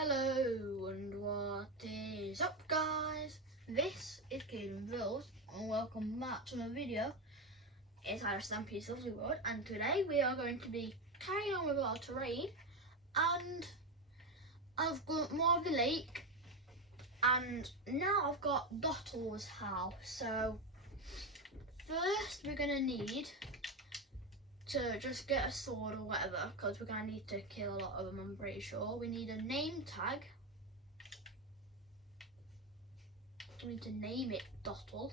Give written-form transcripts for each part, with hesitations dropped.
Hello and what is up, guys? This is Kaiden-Buildz and welcome back to my video. It's our Stampy's Lovely World, and today we are going to be carrying on with our terrain, and I've got more of the lake, and now I've got Dottle's house. So first we're going to need to just get a sword or whatever, because we're going to need to kill a lot of them, I'm pretty sure. We need a name tag. We need to name it Dottle.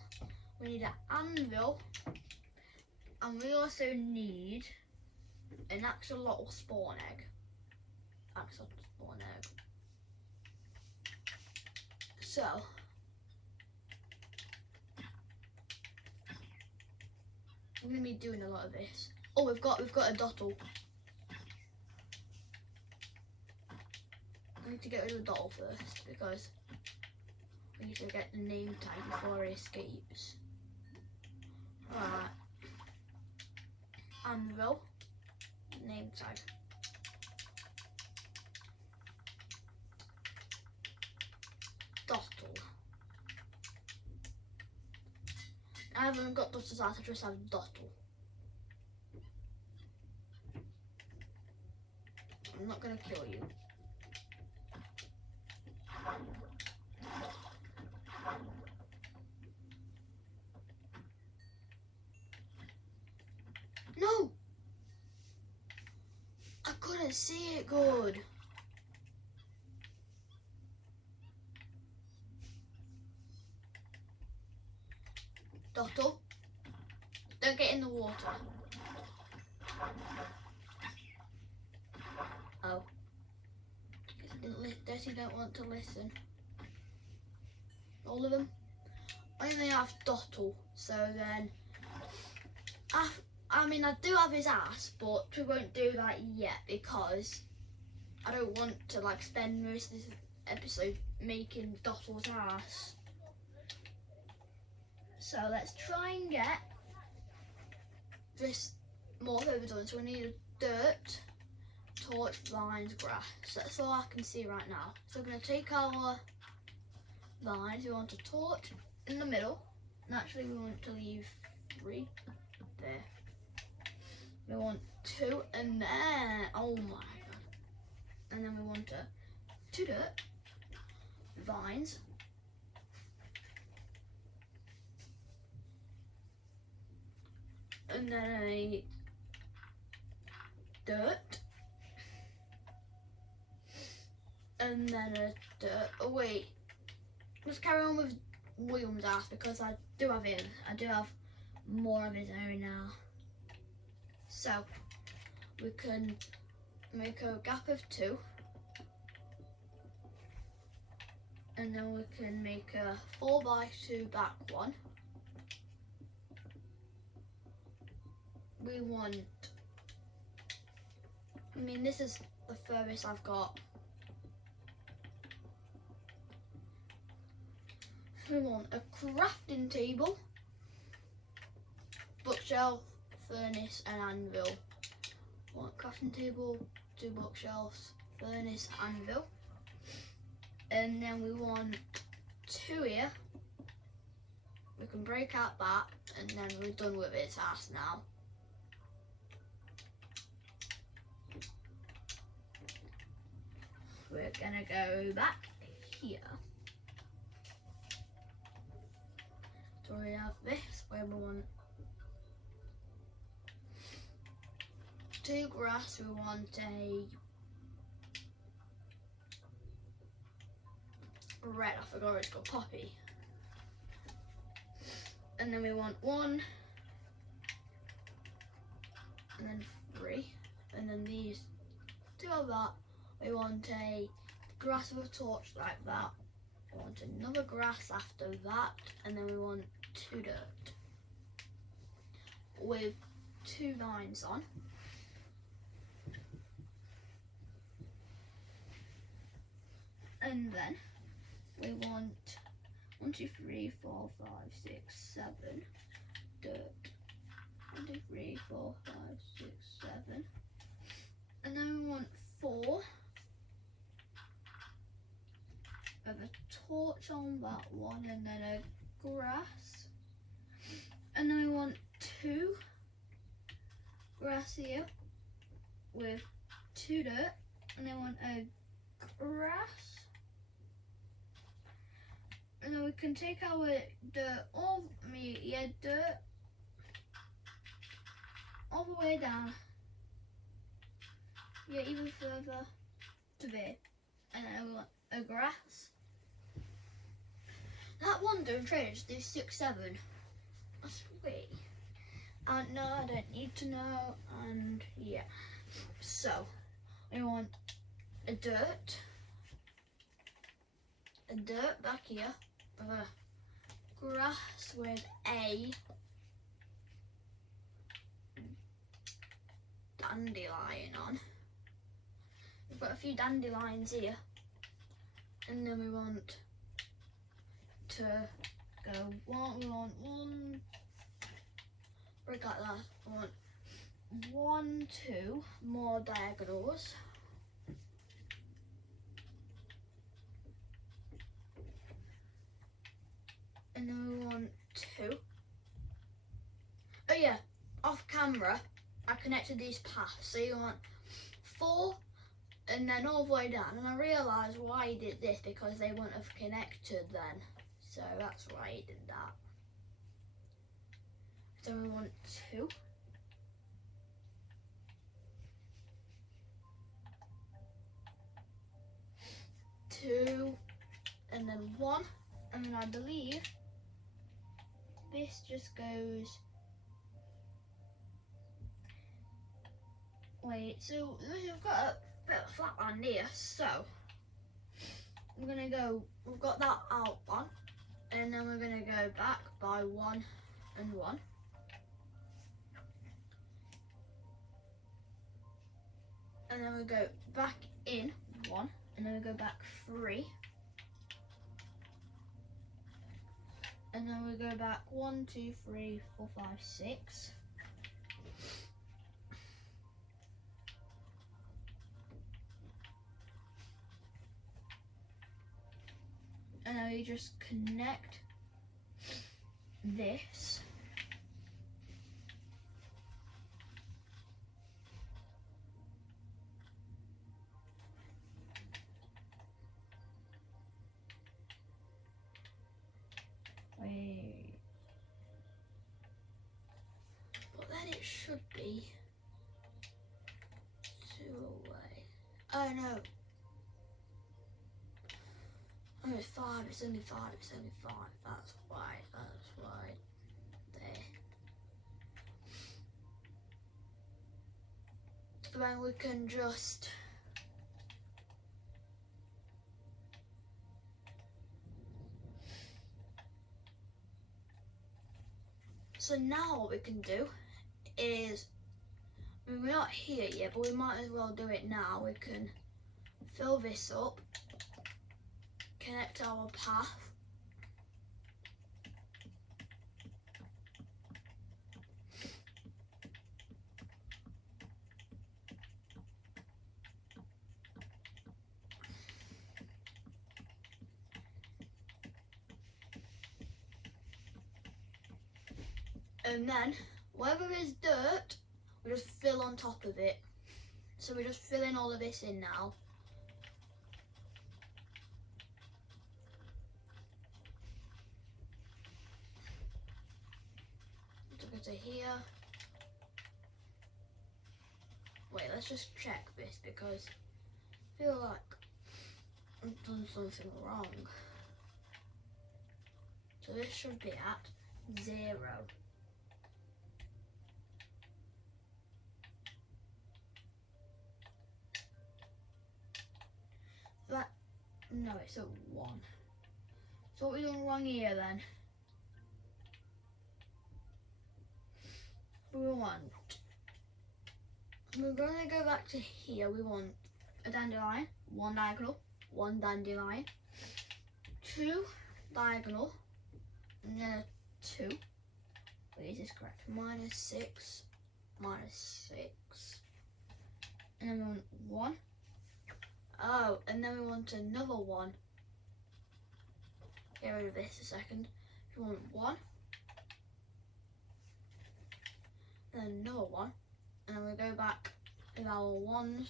We need an anvil. And we also need an axolotl spawn egg. Axolotl spawn egg. So we're going to be doing a lot of this. Oh, we've got a Dottle. I need to get rid of the Dottle first because we need to get the name tag before he escapes. Alright. Anvil. Name tag. Dottle. I haven't got Dottle's house, I just have Dottle. I'm not gonna kill you. No! I couldn't see it good. Dottle, don't get in the water. Oh. Guess you don't want to listen. All of them? I only have Dottle, so then I mean, I do have his ass, but we won't do that yet because I don't want to like spend most of this episode making Dottle's ass. So let's try and get this more overdone. So we need dirt, torch, vines, grass. So that's all I can see right now. So we're going to take our vines. We want a torch in the middle. And actually we want to leave 3 there. We want 2 and there. Oh my god. And then we want 2 dirt, vines, and then a dirt, and then a dirt. Oh wait, let's carry on with William's ass because I do have him. I do have more of his own now. So we can make a gap of 2, and then we can make a 4x2 back one. We want, I mean, this is the furthest I've got. We want a crafting table, bookshelf, furnace and anvil. We want crafting table, 2 bookshelves, furnace, anvil. And then we want 2 here. We can break out that and then we're done with its ass now. We're gonna go back here. So we have this where we want 2 grass, we want a red, I forgot it's got poppy. And then we want 1, and then 3, and then these 2 of that. We want a grass with a torch like that. We want another grass after that, and then we want 2 dirt with 2 vines on. And then we want 1, 2, 3, 4, 5, 6, 7 dirt. 1, 2, 3, 4, 5, 6, 7. And then we want 4 with a torch on that one, and then a grass. And then we want 2 grass here with 2 dirt, and then we want a grass. And then we can take our dirt dirt all the way down. Yeah, even further to there. And then we want a grass. That one don't change, there's 6, 7. That's sweet. And no, I don't need to know, and yeah. So, we want a dirt back here, with a grass with a dandelion on. We've got a few dandelions here, and then we want to go we want one break like that. We want 1, 2 more diagonals. And then we want 2. Oh yeah, off camera I connected these paths, so you want 4 and then all the way down, and I realised why he did this, because they wouldn't have connected then, so that's why he did that. So we want 2. And then 1, and then I believe this just goes. Wait, so we've got a bit of flat land here, so we're gonna go. We've got that out on, and then we're gonna go back by 1 and 1. And then we go back in 1, and then we go back 3. And then we go back 1, 2, 3, 4, 5, 6. And then we just connect this. Wait. But then it should be 2 away. Oh no. Oh, it's 5, it's only 5, it's only 5. That's why, there. Then we can just so now what we can do is, I mean, we're not here yet, but we might as well do it now. We can fill this up, connect our path, and then whatever is dirt, we just fill on top of it. So we're just filling all of this in now. To go to here. Wait, let's just check this, because I feel like I've done something wrong. So this should be at 0. That, no, it's at 1. So what we done wrong here then? We're gonna go back to here. We want a dandelion, 1 diagonal, 1 dandelion, 2 diagonal, and then a 2. Wait, is this correct? -6, -6. And then we want 1. Oh, and then we want another 1. get rid of this a second. We want 1, and then another 1, and then we go back with our 1s,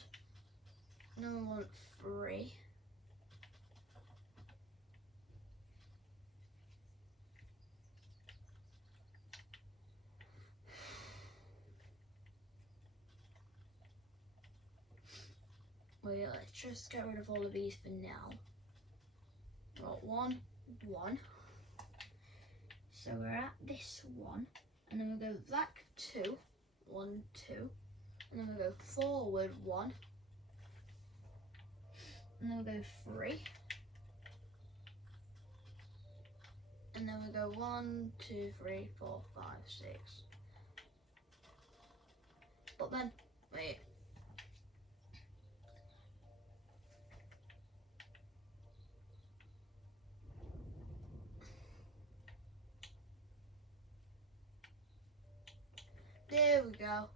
and then we want 3. Wait, let's just get rid of all of these for now. Got 1, 1. So we're at this 1, and then we go back 2, 1, 2, and then we go forward 1, and then we go 3, and then we go 1, 2, 3, 4, 5, 6. But then, wait. There we go.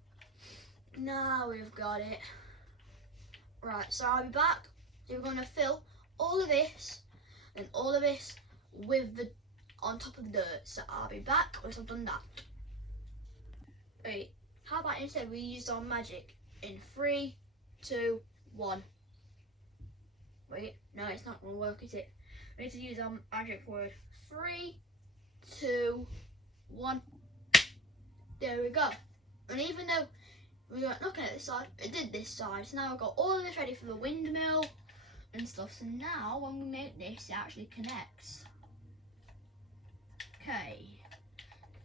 Now we've got it. Right, so I'll be back. So we're going to fill all of this and all of this with the on top of the dirt. So I'll be back once I've done that. Wait, how about instead we use our magic in 3, 2, 1. Wait, no, it's not going to work, is it? We need to use our magic word. 3, 2, 1. There we go. And even though we weren't looking at this side, it did this side. So now I've got all of this ready for the windmill and stuff. So now when we make this, it actually connects. Okay.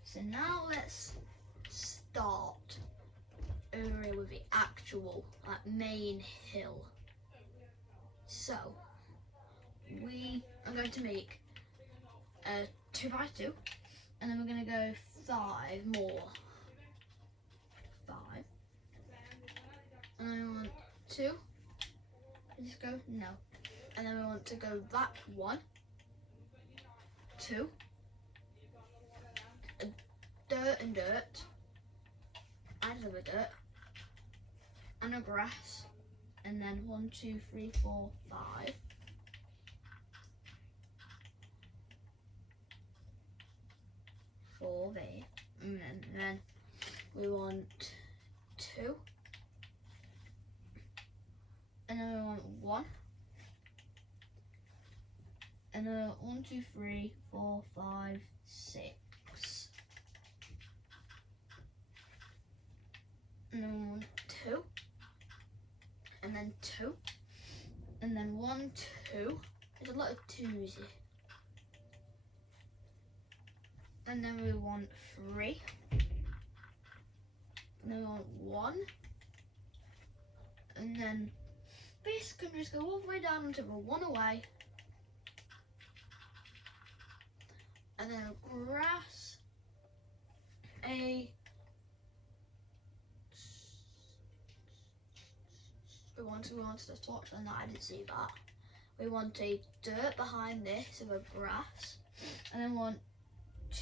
So now let's start over here with the actual main hill. So we are going to make a 2x2, and then we're going to go 5 more. 5. And then we want 2. Just go no. And then we want to go back 1, 2. Dirt and dirt. And another dirt. And a grass. And then 1, 2, 3, 4, 5. Four there. And then we want 2. And then we want 1. And then 1, 2, 3, 4, 5, 6. And then we want 2. And then 2. And then 1, 2. There's a lot of 2s here. And then we want 3. And then we want 1. And then this can just go all the way down until we're 1 away. And then grass. We wanted a torch, and I didn't see that. We want a dirt behind this of a grass. And then we want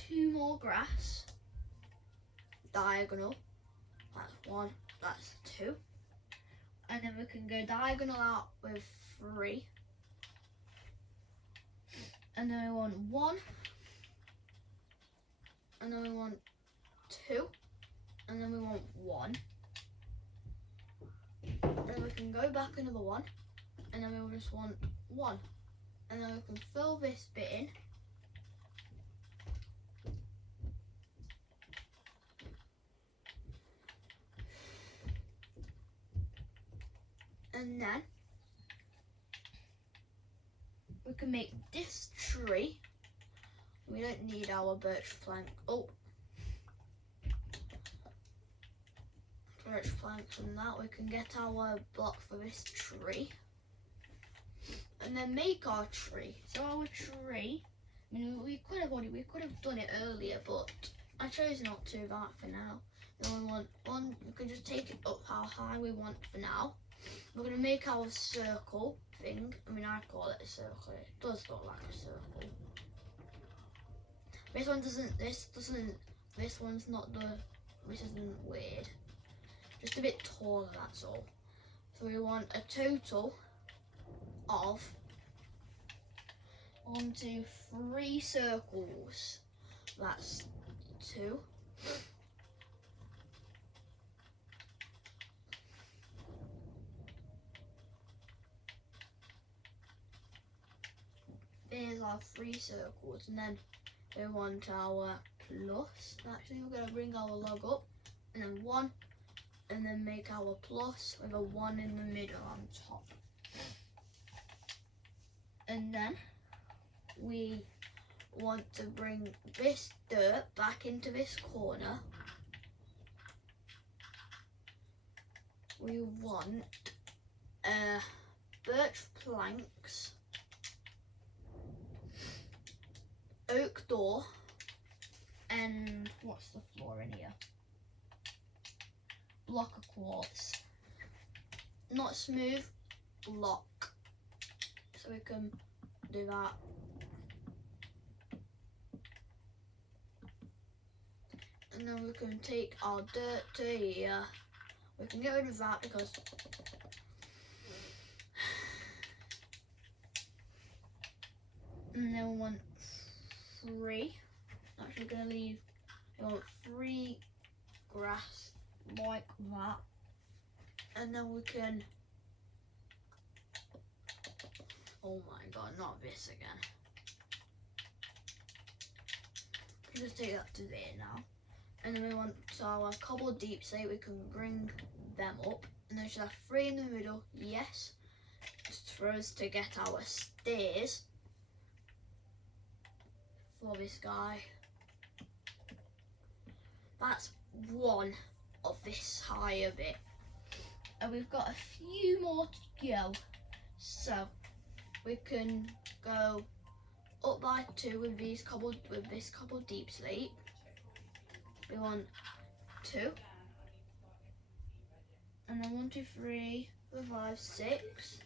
2 more grass. Diagonal. That's 1, that's 2. And then we can go diagonal out with 3. And then we want 1. And then we want 2. And then we want 1. And then we can go back another 1. And then we will just want 1. And then we can fill this bit in. And then we can make this tree. We don't need our birch plank. Oh, birch planks and that. We can get our block for this tree, and then make our tree. So our tree. I mean, we could have done it earlier, but I chose not to. That for now. Then we want 1. We can just take it up how high we want for now. We're going to make our circle thing. I mean, I call it a circle. It does look like a circle. This one's not this isn't weird. Just a bit taller, that's all. So we want a total of onto 3 circles. That's 2. There's our 3 circles, and then we want our plus. Actually, we're going to bring our log up, and then 1, and then make our plus with a 1 in the middle on top. And then we want to bring this dirt back into this corner. We want birch planks, oak door, and what's the floor in here? Block of quartz. Not smooth, block. So we can do that. And then we can take our dirt to here. We can get rid of that because and then we want 3. Actually, we're gonna leave. We want 3 grass like that, and then we can. Oh my god, not this again. We can just take that to there now. And then we want our cobble deep slate, we can bring them up. And then we should have 3 in the middle, yes. Just for us to get our stairs for this guy. That's 1 of this higher bit. And we've got a few more to go. So we can go up by 2 with this cobble deep slate. We want 2, and then 1, 2, 3, 4, 5, 6.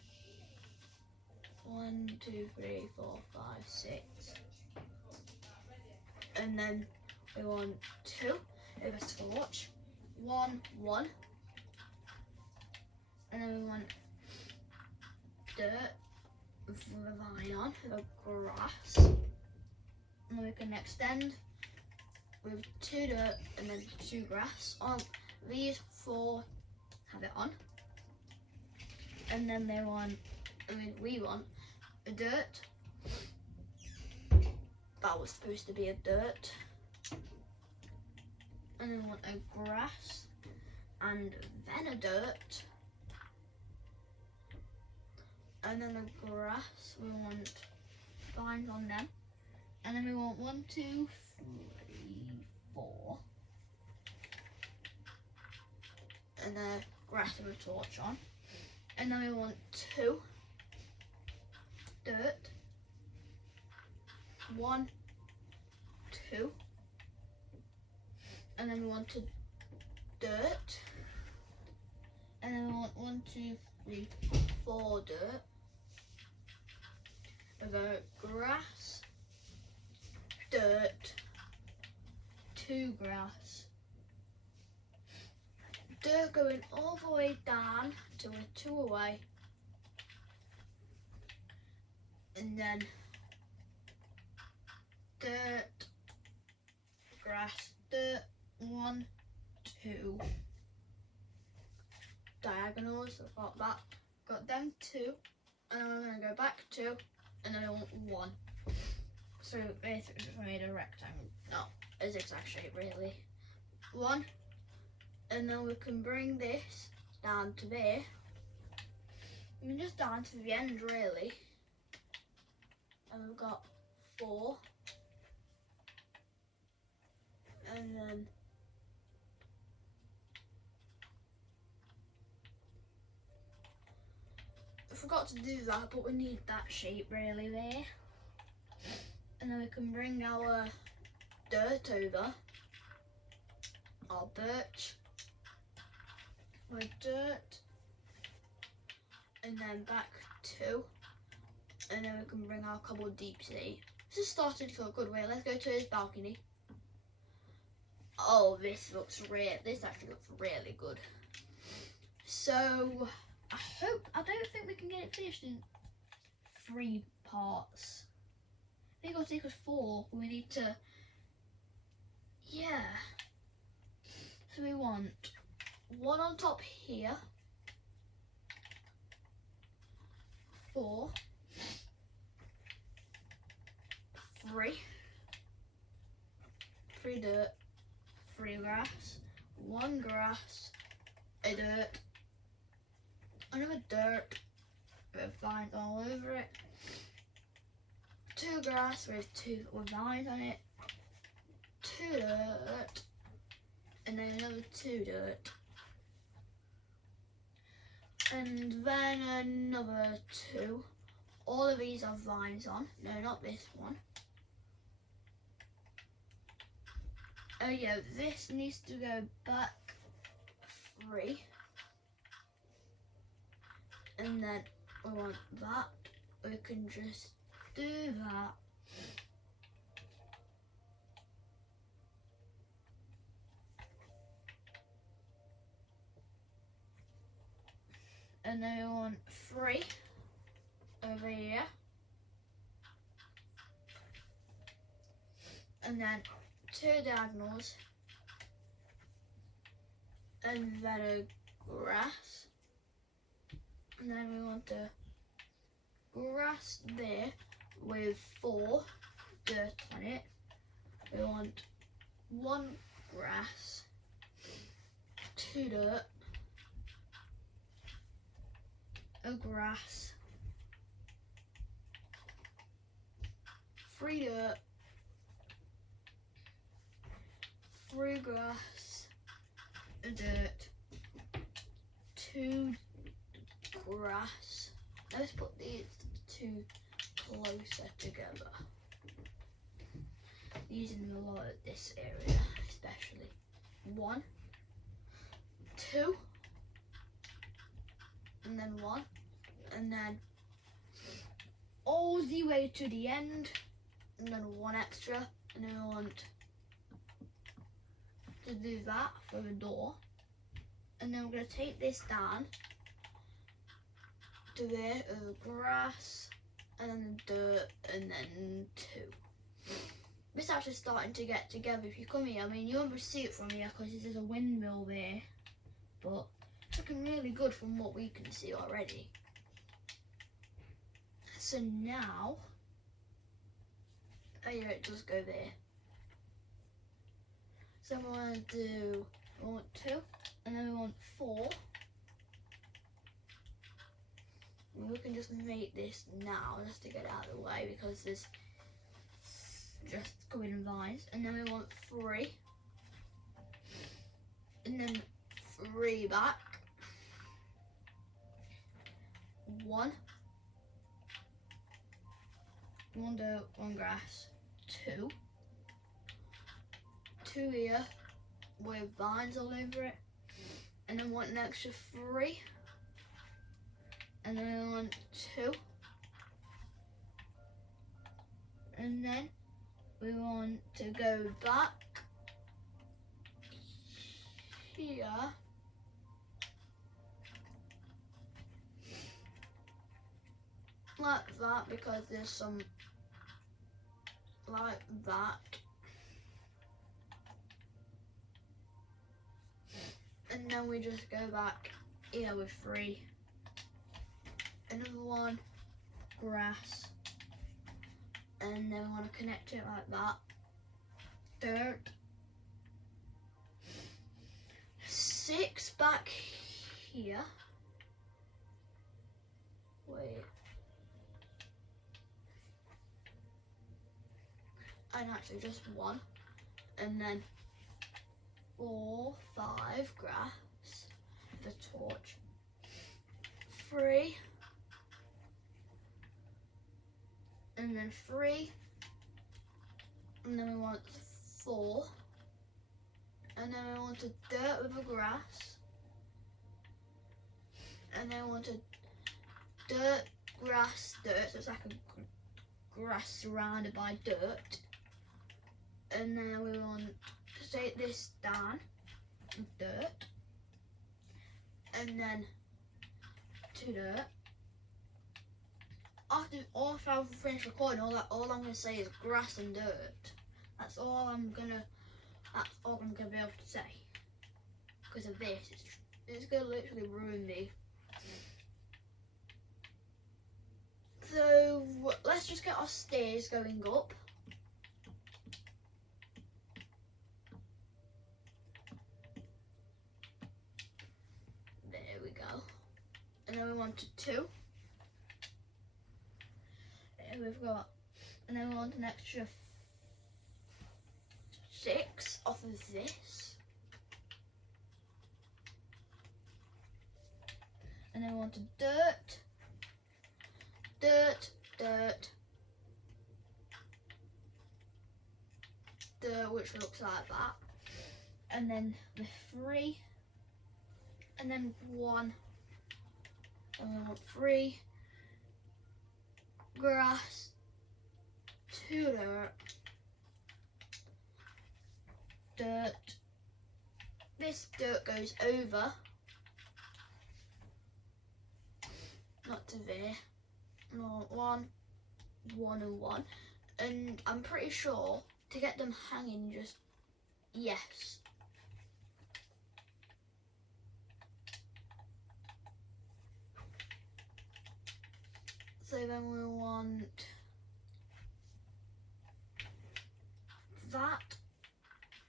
1, 2, 3, 4, 5, 6. And then we want 2 with a torch. 1, 1. And then we want dirt with a vine on, with a grass. And then we can extend with 2 dirt and then 2 grass. On these 4 have it on. And then we want a dirt. That was supposed to be a dirt. And then we want a grass and then a dirt. And then the grass, we want vines on them. And then we want 1, 2, 3, 4. And the grass with a torch on. And then we want 2 dirt. 1, 2. And then we want a dirt. And then we want 1, 2, 3, 4 dirt. We've got grass, dirt, 2 grass, dirt going all the way down to a 2 away, and then dirt, grass, dirt, 1, 2, diagonals. I've got that, got them 2, and then we're going to go back 2, and then I want 1. So basically we made a rectangle, no, a zigzag shape really. 1, and then we can bring this down to there. I mean just down to the end really. And we've got 4. And then I forgot to do that, but we need that shape really there. And then we can bring our dirt over, our birch, with dirt, and then back 2, and then we can bring our cobble deep slate. This is starting to look good. Way. Let's go to his balcony. Oh, this actually looks really good. So I don't think we can get it finished in 3 parts. It's gonna take us 4. We need to, yeah. So we want 1 on top here, 4, 3 dirt, 3 grass, 1 grass, a dirt, another dirt with vines all over it, 2 grass with vines on it, 2 dirt, and then another 2 dirt, and then another 2. All of these have vines on. No, not this one. Oh yeah, this needs to go back 3. And then we want that. We can just do that. And then we want 3 over here. And then 2 diagonals. And then a grass. And then we want a grass there with 4 dirt on it. We want 1 grass, 2 dirt, a grass, 3 dirt, 3 grass, a dirt, 2 grass. Let's put these 2 closer together. Using a lot of this area, especially. 1, 2, and then 1, and then all the way to the end, and then 1 extra, and then I want to do that for the door, and then we're going to take this down to there of grass, and then dirt, and then 2. This actually starting to get together. If you come here, I mean, you won't see it from here because there's a windmill there, but it's looking really good from what we can see already. So now, oh yeah, it does go there. So we want 2, and then we want 4. And we can just make this now, just to get it out of the way, because there's just going in vines. And then we want 3, and then 3 back, 1 dirt, 1 grass, 2 here with vines all over it, and then want an extra 3, and then I want 2, and then we want to go back here like that, because there's some like that, and then we just go back here with 3, another 1 grass, and then we want to connect it like that, dirt, 6 back here, wait, and actually just 1, and then 4, 5 grass, the torch, 3, and then 3, and then we want 4, and then we want a dirt with a grass, and then we want a dirt, grass, dirt, so it's like a grass surrounded by dirt, and then we want to take this down with dirt, and then 2 dirt, after I've finished recording, all I'm gonna say is grass and dirt. That's all I'm gonna be able to say. Because of this, it's gonna literally ruin me. So let's just get our stairs going up. There we go. And then we wanted 2. There we've got, and then we want an extra 6 off of this. And then we wanted dirt, which looks like that. And then the 3, and then 1, and we want 3 grass, 2 dirt. This dirt goes over, not to there. No, 1, and 1, and I'm pretty sure to get them hanging, just yes. So then we want that.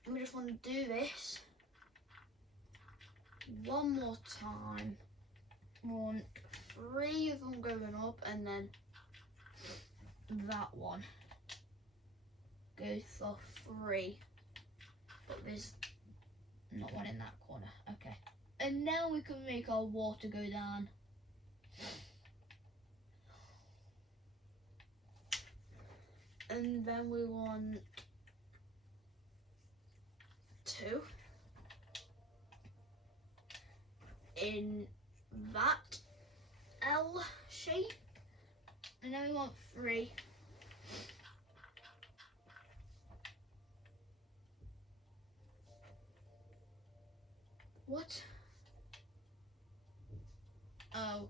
We just want to do this one more time. We want 3 of them going up, and then that one goes for 3. But there's not one in that corner. Okay. And now we can make our water go down. And then we want 2 in that L shape, and then we want 3 what? Oh.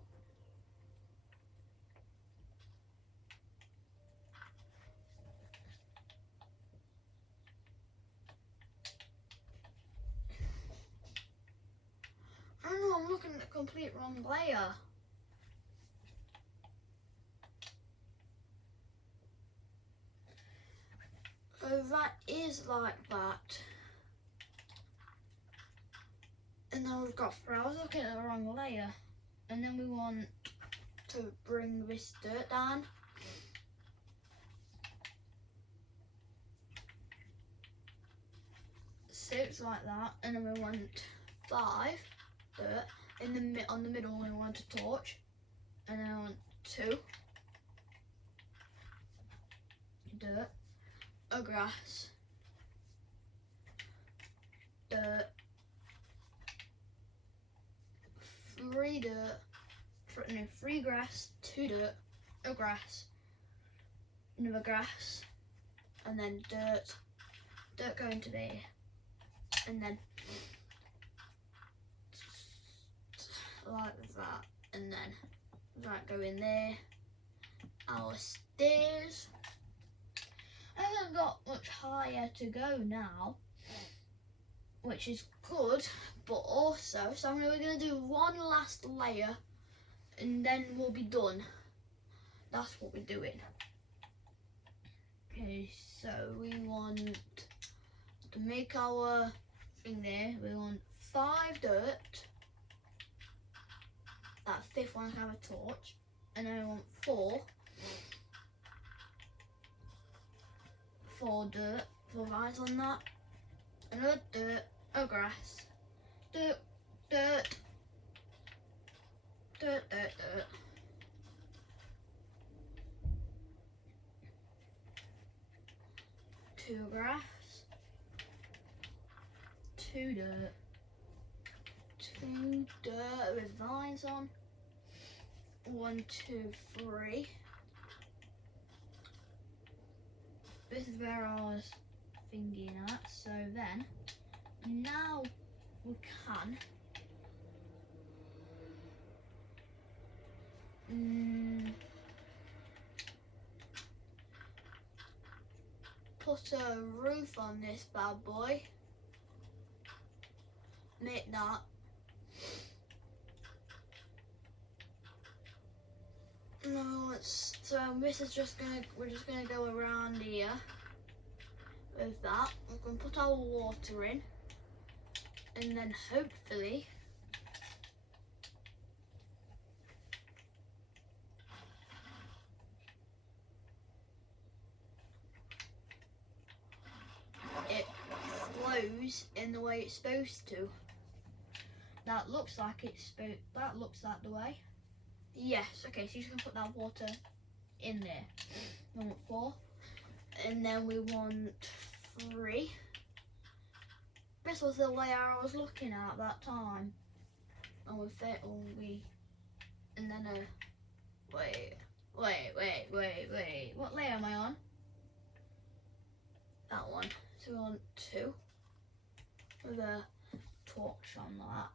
I don't know, I'm looking at the complete wrong layer. So that is like that. And then we've got, I was looking at the wrong layer. And then we want to bring this dirt down. Six like that, and then we want 5 dirt. On the middle we want a torch, and then I want 2 dirt, a grass, dirt, 3 dirt, 3 grass, 2 dirt, a grass, another grass, and then dirt going to there, and then like that, and then that go in there. Our stairs. I haven't got much higher to go now, which is good, but also, so we're going to do one last layer and then we'll be done. That's what we're doing. Okay, so we want to make our thing there. We want 5 dirt. That 5th one can have a torch, and then I want 4 dirt, 4 vines on that, another dirt, a grass, dirt, 2 grass, 2 dirt, 2 dirt with vines on. 1, 2, 3. This is where I was thinking at. So then, now we can put a roof on this bad boy. Make that. No, so this is we're just gonna go around here with that. We're gonna put our water in, and then hopefully it flows in the way it's supposed to. That looks like the way. Yes, okay, so you're just gonna put that water in there. We want 4. And then we want 3. This was the way I was looking at that time. And and then wait. What layer am I on? That one. So we want 2 with a torch on that.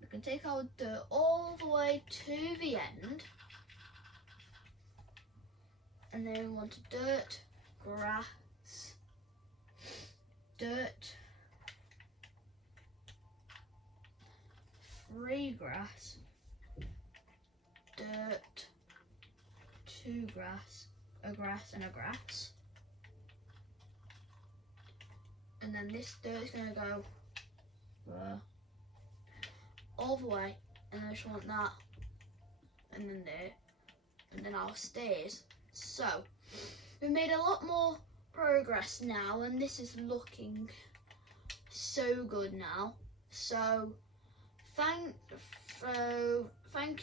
We can take our dirt all the way to the end. And then we want dirt, grass, dirt, 3 grass, dirt, 2 grass, a grass and a grass. And then this dirt is going to go all the way, and I just want that, and then there, and then our stairs. So we've made a lot more progress now, and this is looking so good now. So thank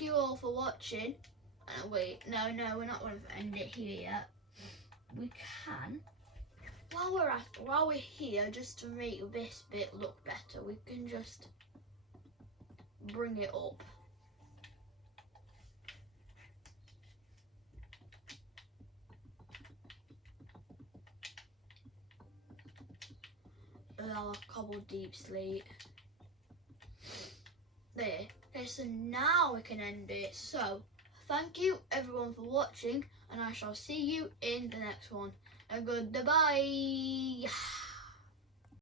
you all for watching. Wait, no, we're not going to end it here yet. We can, while we're here, just to make this bit look better, we can just bring it up. With our cobbled deep slate. There. Okay, so now we can end it. So, thank you everyone for watching, and I shall see you in the next one. A goodbye.